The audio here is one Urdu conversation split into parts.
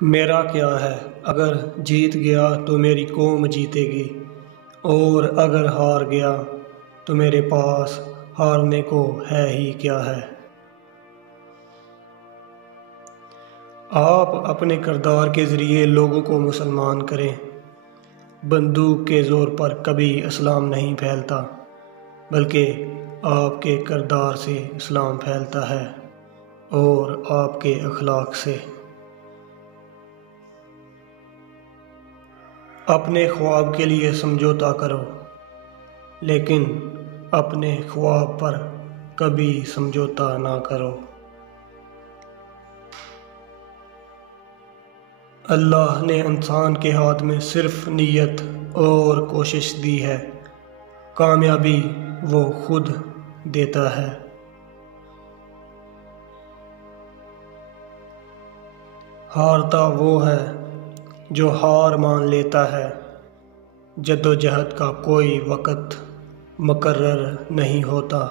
میرا کیا ہے، اگر جیت گیا تو میری قوم جیتے گی، اور اگر ہار گیا تو میرے پاس ہارنے کو ہے ہی کیا ہے۔ آپ اپنے کردار کے ذریعے لوگوں کو مسلمان کریں۔ بندوق کے زور پر کبھی اسلام نہیں پھیلتا، بلکہ آپ کے کردار سے اسلام پھیلتا ہے، اور آپ کے اخلاق سے۔ اپنے خواب کے لیے سمجھوتا کرو، لیکن اپنے خواب پر کبھی سمجھوتا نہ کرو۔ اللہ نے انسان کے ہاتھ میں صرف نیت اور کوشش دی ہے، کامیابی وہ خود دیتا ہے۔ ہارتا وہ ہے جو ہار مان لیتا ہے، جدوجہد کا کوئی وقت مقرر نہیں ہوتا۔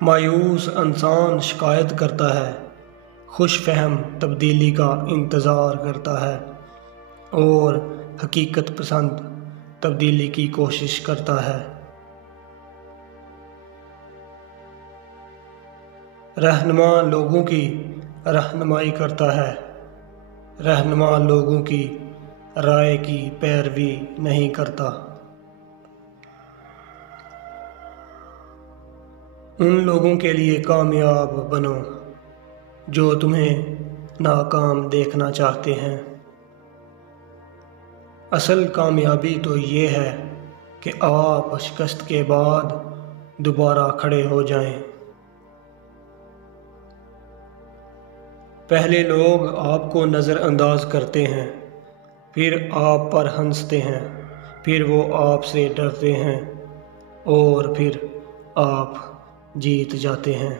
مایوس انسان شکایت کرتا ہے، خوش فہم تبدیلی کا انتظار کرتا ہے، اور حقیقت پسند تبدیلی کی کوشش کرتا ہے۔ رہنما لوگوں کی رہنمائی کرتا ہے، رہنما لوگوں کی رائے کی پیروی نہیں کرتا۔ ان لوگوں کے لیے کامیاب بنو جو تمہیں ناکام دیکھنا چاہتے ہیں۔ اصل کامیابی تو یہ ہے کہ آپ شکست کے بعد دوبارہ کھڑے ہو جائیں۔ پہلے لوگ آپ کو نظر انداز کرتے ہیں، پھر آپ پر ہنستے ہیں، پھر وہ آپ سے ڈرتے ہیں، اور پھر آپ جیت جاتے ہیں۔